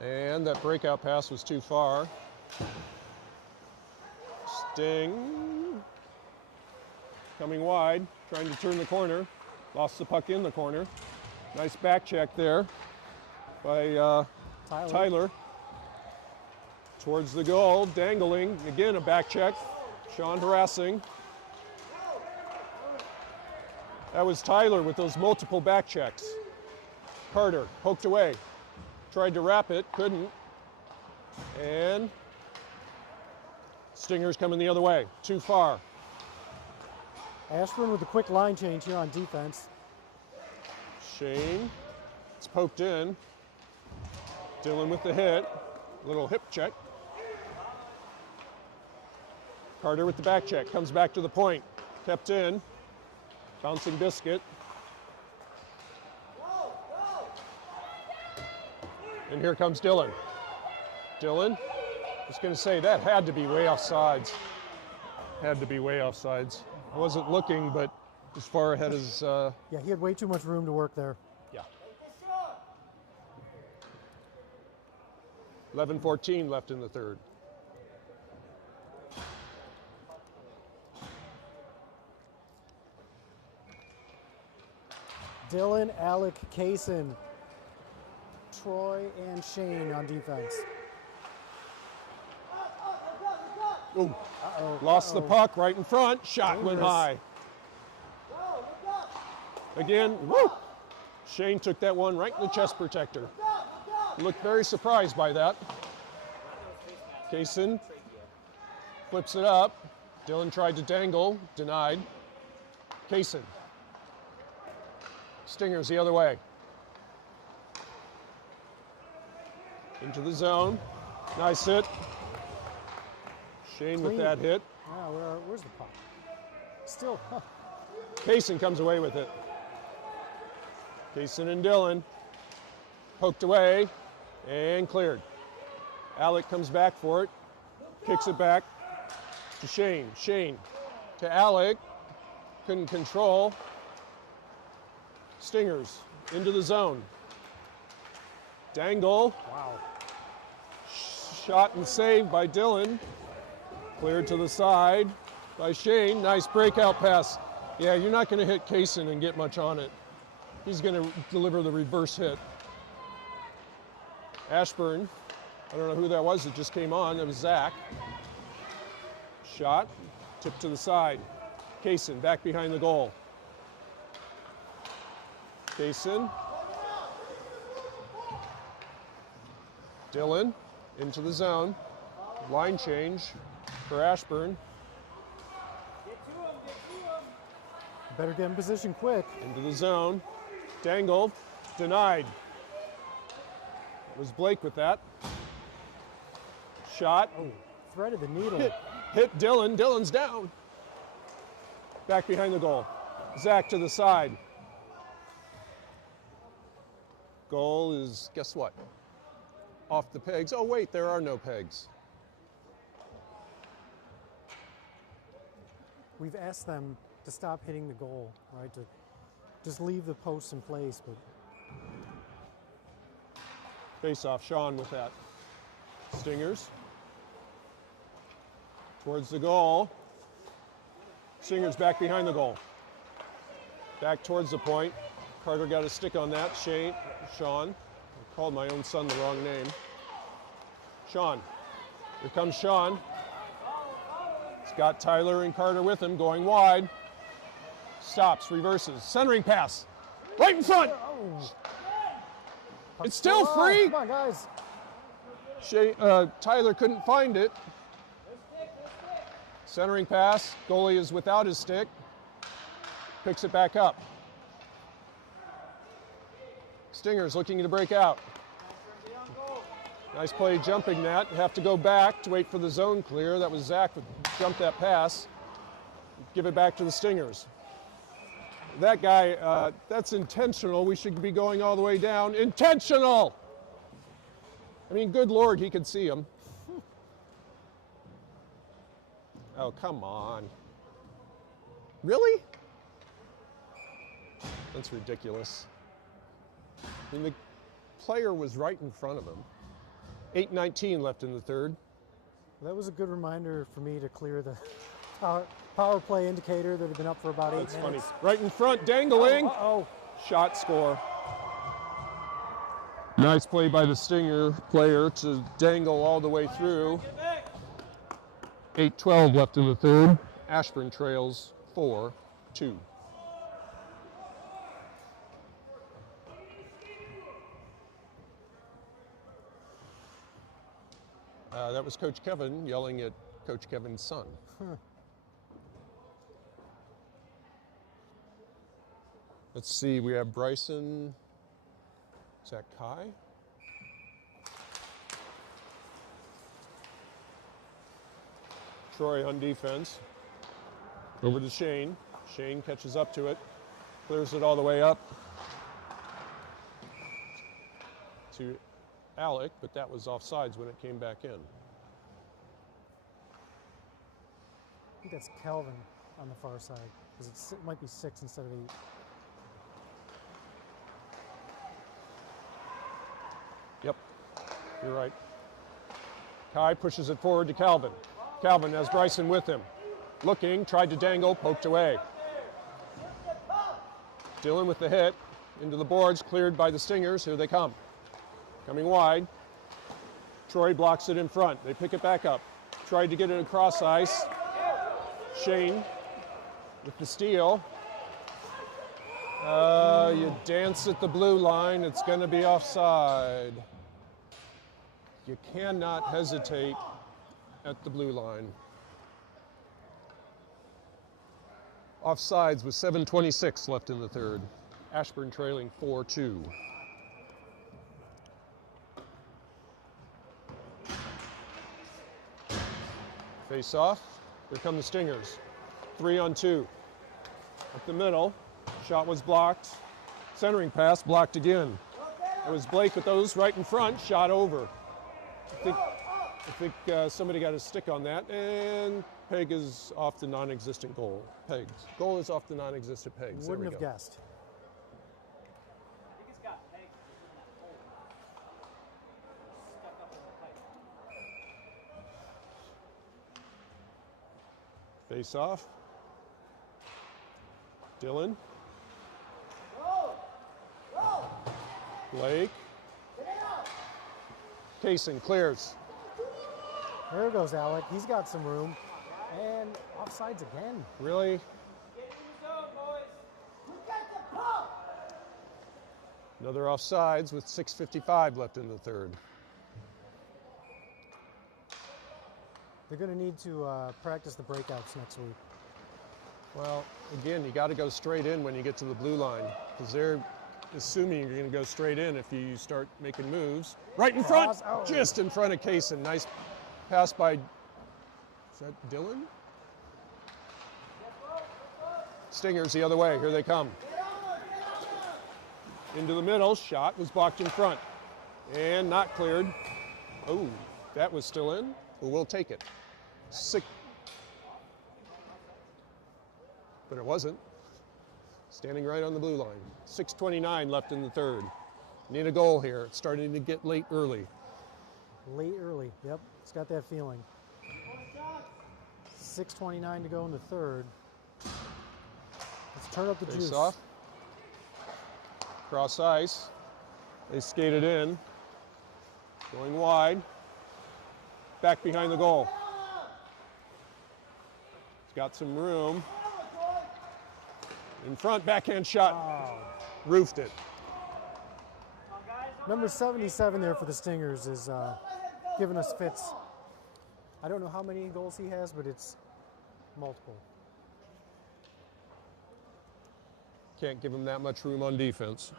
And that breakout pass was too far. Sting coming wide, trying to turn the corner. Lost the puck in the corner. Nice back check there by Tyler. Towards the goal, dangling. Again, a back check. Sean harassing. That was Tyler with those multiple back checks. Carter poked away. Tried to wrap it, couldn't. And Stingers coming the other way, too far. Ashburn with a quick line change here on defense. Shane, it's poked in. Dylan with the hit, little hip check. Carter with the back check, comes back to the point, kept in. Bouncing biscuit. And here comes Dylan. Dylan, I was going to say that had to be way offsides. Had to be way offsides. I wasn't looking, but as far ahead as. Yeah, he had way too much room to work there. Yeah. 11:14 left in the third. Dylan, Alec, Kaysen, Troy, and Shane on defense. Ooh. Lost the puck right in front. Shot went high. Again, woo! Shane took that one right in the chest protector. Looked very surprised by that. Kaysen flips it up. Dylan tried to dangle, denied. Kaysen. Stingers the other way. Into the zone. Nice hit. Shane with that hit. Wow, where's the puck? Still, Kaysen comes away with it. Kaysen and Dylan poked away and cleared. Alec comes back for it, kicks it back to Shane. Shane to Alec, couldn't control. Stingers into the zone. Dangle. wow. Shot and saved by Dylan. Cleared to the side by Shane. Nice breakout pass. Yeah, you're not going to hit Kaysen and get much on it. He's going to deliver the reverse hit. Ashburn, I don't know who that was that just came on. It was Zach. Shot, tipped to the side. Kaysen back behind the goal. Kaysen. Dillon into the zone. Line change for Ashburn. Better get in position quick. Into the zone. Dangle. Denied. It was Blake with that. Shot. Oh, threaded the needle. Hit Dillon. Dillon's down. Back behind the goal. Zach to the side. Goal is, guess what? Off the pegs. Oh, wait, there are no pegs. We've asked them to stop hitting the goal, right? To just leave the posts in place, but Face off, Sean with that. Stingers. Towards the goal. Stingers back behind the goal. Back towards the point. Carter got a stick on that. Sean. I called my own son the wrong name. Sean. Here comes Sean. He's got Tyler and Carter with him, going wide. Stops, reverses. Centering pass. Right in front. oh, It's still free. Come on, guys. Tyler couldn't find it. Centering pass. Goalie is without his stick. Picks it back up. Stingers looking to break out. Nice play jumping that. Have to go back to wait for the zone clear. That was Zach who jumped that pass. Give it back to the Stingers. That guy, that's intentional. We should be going all the way down. Intentional! I mean, good Lord, he could see him. Oh, come on. Really? That's ridiculous. I mean, the player was right in front of him. 8:19 left in the third. That was a good reminder for me to clear the power play indicator that had been up for about 8 That's minutes. funny. Right in front, dangling. Oh, Shot, score. Nice play by the Stinger player to dangle all the way through. 8:12 left in the third. Ashburn trails 4-2. That was Coach Kevin yelling at Coach Kevin's son. Let's see, we have Bryson. Is that Kai? Troy on defense. Over to Shane. Shane catches up to it. Clears it all the way up to Alec, but that was offsides when it came back in. I think that's Calvin on the far side, because it might be 6 instead of 8. Yep, you're right. Kai pushes it forward to Calvin. Calvin has Bryson with him. Looking, tried to dangle, poked away. Dillon with the hit, into the boards, cleared by the Stingers. Here they come. Coming wide. Troy blocks it in front. They pick it back up. Tried to get it across ice. Shane with the steal. You dance at the blue line. It's going to be offside. You cannot hesitate at the blue line. Offsides with 7:26 left in the third. Ashburn trailing 4-2. Face off. Here come the Stingers. 3-on-2. Up the middle. Shot was blocked. Centering pass blocked again. It was Blake with those right in front. Shot over. I think somebody got a stick on that, and peg is off the non-existent goal. Pegs. Goal is off the non-existent pegs. Wouldn't there we have go. guessed. I think it's got pegs in that hole. Stuck up in the pipe. Face off. Dillon. Blake. Kaysen clears. There goes Alec. He's got some room. And offsides again. Really? Get in the zone, boys. Look at the puck. Another offsides with 6:55 left in the third. They're going to need to practice the breakouts next week. Well, again, you got to go straight in when you get to the blue line because they're assuming you're going to go straight in if you start making moves. Right in front, Oh. just in front of Kaysen. Nice pass by, is that Dylan? Stingers the other way, here they come. Into the middle, shot was blocked in front and not cleared. Oh, that was still in, but we'll take it. But it wasn't. Standing right on the blue line. 6:29 left in the third. Need a goal here. It's starting to get late early. Late early, yep, it's got that feeling. 6:29 to go in the third. Let's turn up the Face juice. off. Cross ice. They skated in. Going wide. Back behind the goal. It's got some room. In front, backhand shot. Oh. Roofed it. Number 77 there for the Stingers is giving us fits. I don't know how many goals he has, but it's multiple. Can't give him that much room on defense.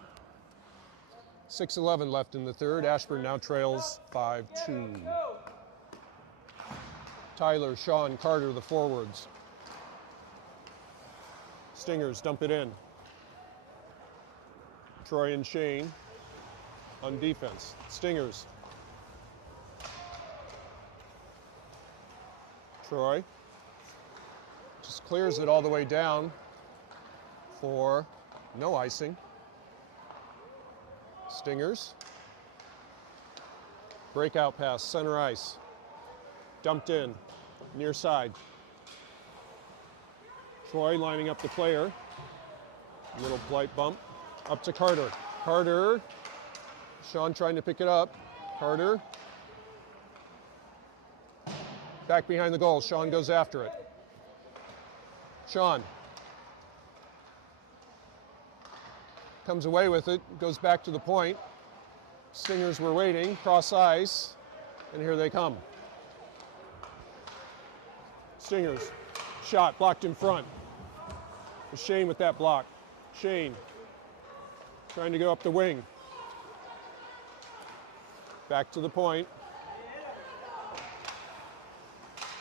6:11 left in the third. Ashburn now trails 5-2. Tyler, Sean, Carter, the forwards. Stingers dump it in. Troy and Shane on defense. Stingers. Troy just clears it all the way down for no icing. Stingers. Breakout pass, center ice. Dumped in, near side. Troy lining up the player. Little blight bump. Up to Carter. Carter. Sean trying to pick it up. Carter. Back behind the goal. Sean goes after it. Sean. Comes away with it. Goes back to the point. Stingers were waiting. Cross ice. And here they come. Stingers. Shot blocked in front. Shane with that block. Shane trying to go up the wing. Back to the point.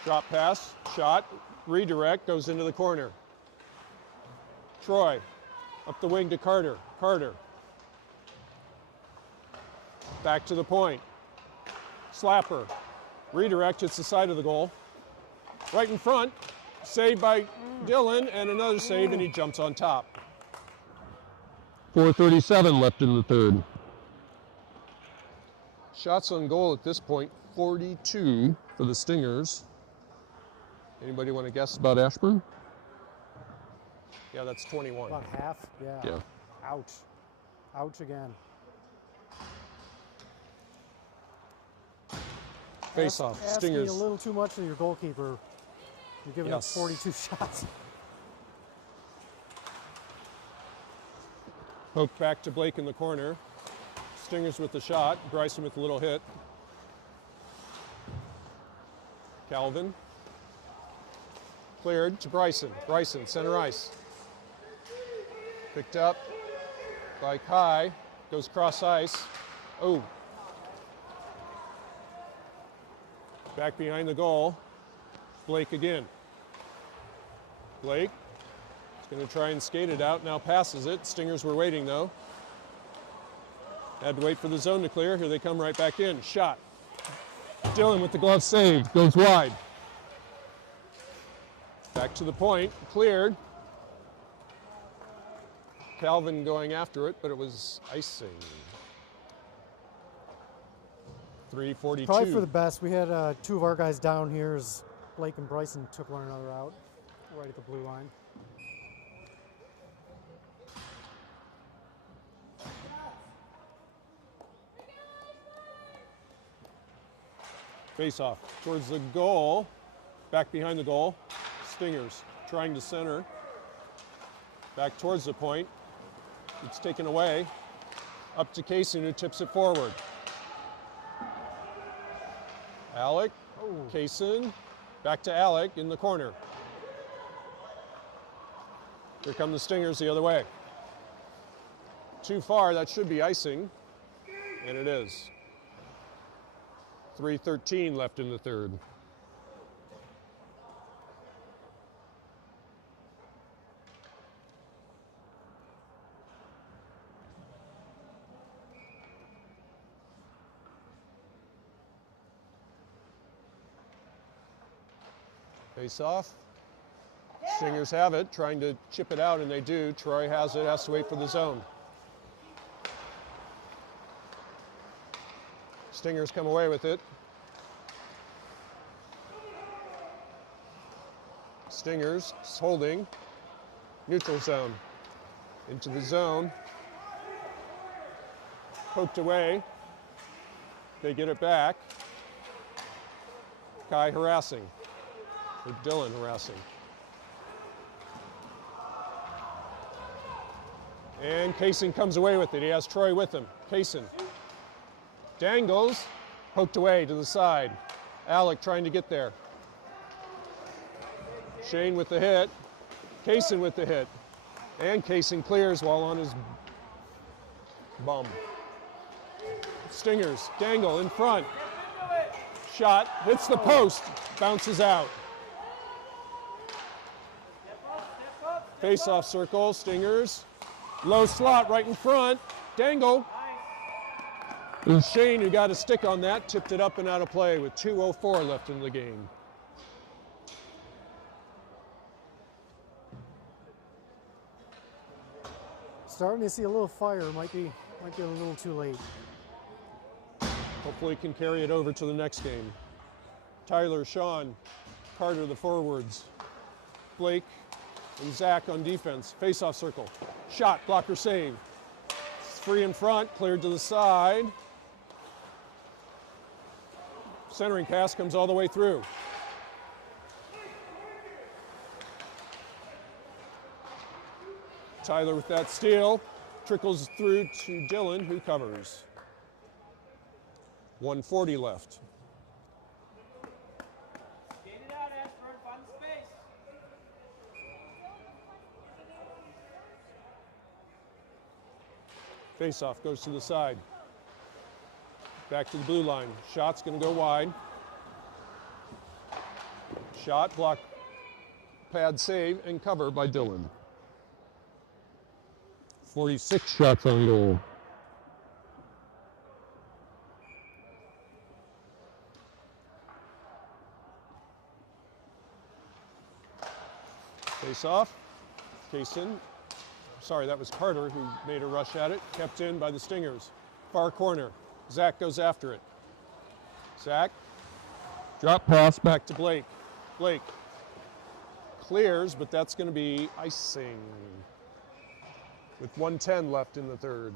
Drop pass, shot, redirect, goes into the corner. Troy up the wing to Carter. Carter. Back to the point. Slapper. Redirect, hits the side of the goal. Right in front. Saved by Dylan, and another save, and he jumps on top. 4:37 left in the third. Shots on goal at this point, 42 for the Stingers. Anybody want to guess about Ashburn? Yeah, that's 21. About half, yeah. Yeah. Ouch. Ouch again. Face off, Asking Stingers. a little too much of your goalkeeper. You're giving up Yes. 42 shots. Poke back to Blake in the corner. Stingers with the shot. Bryson with a little hit. Calvin. Cleared to Bryson. Bryson, center ice. Picked up by Kai. Goes cross ice. Oh. Back behind the goal. Blake again. Blake is going to try and skate it out. Now passes it. Stingers were waiting though. Had to wait for the zone to clear. Here they come right back in. Shot. Dylan with the glove saved. Goes wide. Back to the point. Cleared. Calvin going after it, but it was icing. 3:42. Probably for the best. We had two of our guys down here as Blake and Bryson took one another out right at the blue line. Face off towards the goal. Back behind the goal. Stingers trying to center. Back towards the point. It's taken away. Up to Kaysen, who tips it forward. Alec, Kaysen, back to Alec in the corner. Here come the Stingers the other way. Too far, that should be icing, and it is. 3:13 left in the third. Face off. Stingers have it, trying to chip it out, and they do. Troy has it, has to wait for the zone. Stingers come away with it. Stingers holding. Neutral zone. Into the zone. Poked away. They get it back. Kai harassing. Or Dylan harassing. And Kaysen comes away with it. He has Troy with him. Kaysen dangles, poked away to the side. Alec trying to get there. Shane with the hit. Kaysen with the hit. And Kaysen clears while on his bum. Stingers dangle in front. Shot, hits the post, bounces out. Face-off circle, Stingers. Low slot right in front. Dangle. It was Shane who got a stick on that, tipped it up and out of play with 2:04 left in the game. Starting to see a little fire. Might be a little too late. Hopefully can carry it over to the next game. Tyler, Sean, Carter, the forwards. Blake and Zach on defense. Face-off circle. Shot, blocker save. It's free in front, cleared to the side. Centering pass comes all the way through. Tyler with that steal. Trickles through to Dylan, who covers. 1:40 left. Get it out, Ashburn. Find the space. Face-off goes to the side. Back to the blue line. Shot's going to go wide. Shot, block, pad save, and cover by Dylan. 46 shots on goal. Face-off. Kaysen. Sorry, that was Carter who made a rush at it. Kept in by the Stingers. Far corner. Zach goes after it. Zach. Drop pass back to Blake. Blake clears, but that's going to be icing. With 1:10 left in the third.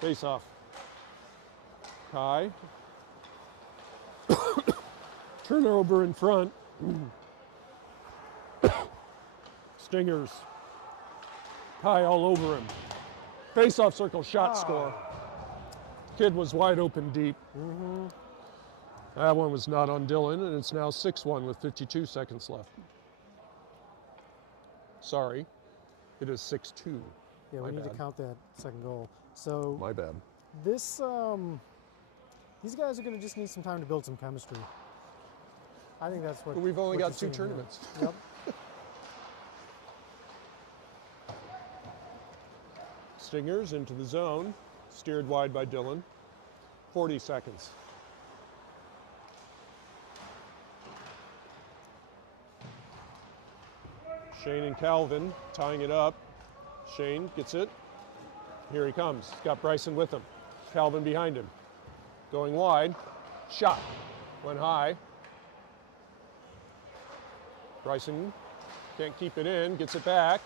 Face off. Kai. Turnover in front. Stingers. Kai all over him. Face off circle, shot score. Kid was wide open deep. That one was not on Dylan, and it's now 6-1 with 52 seconds left. Sorry, it is 6-2. Yeah, we need to count that second goal. So My bad. this, these guys are going to just need some time to build some chemistry. I think that's what. But we've only what got you're 2 seeing here. tournaments. Yep. Stingers into the zone, steered wide by Dylan. 40 seconds. Shane and Calvin tying it up. Shane gets it. Here he comes. He's got Bryson with him. Calvin behind him. Going wide. Shot. Went high. Bryson can't keep it in. Gets it back.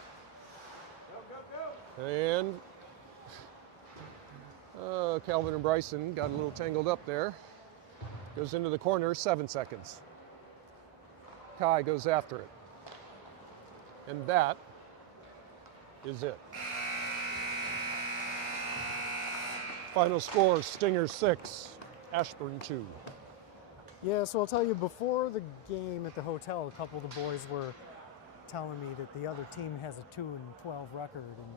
And Calvin and Bryson got a little tangled up there. Goes into the corner, 7 seconds. Kai goes after it. And that is it. Final score, Stingers 6, Ashburn 2. Yeah, so I'll tell you, before the game at the hotel, a couple of the boys were telling me that the other team has a 2-12 record and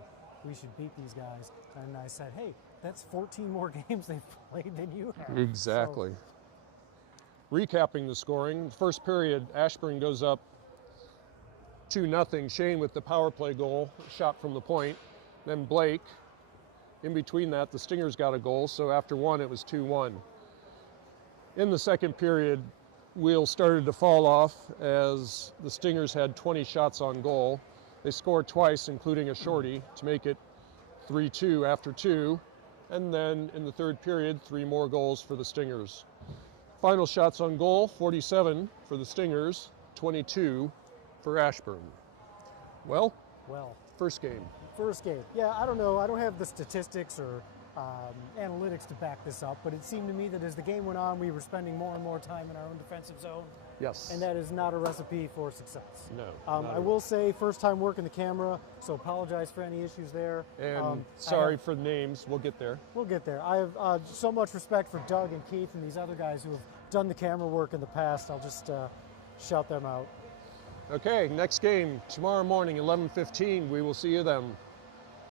we should beat these guys. And I said, hey, that's 14 more games they've played than you have. Exactly. So, recapping the scoring, first period, Ashburn goes up 2-0. Shane with the power play goal, shot from the point. Then Blake. In between that, the Stingers got a goal, so after one, it was 2-1. In the second period, wheels started to fall off as the Stingers had 20 shots on goal. They scored twice, including a shorty, to make it 3-2 after 2. And then in the third period, 3 more goals for the Stingers. Final shots on goal, 47 for the Stingers, 22 for Ashburn. Well, first game. First game. Yeah, I don't know. I don't have the statistics or analytics to back this up, but it seemed to me that as the game went on, we were spending more and more time in our own defensive zone. Yes. And that is not a recipe for success. No. I will say, first time working the camera, so apologize for any issues there. And sorry for the names. We'll get there. We'll get there. I have so much respect for Doug and Keith and these other guys who have done the camera work in the past. I'll just shout them out. Okay, next game tomorrow morning, 11:15. We will see you then.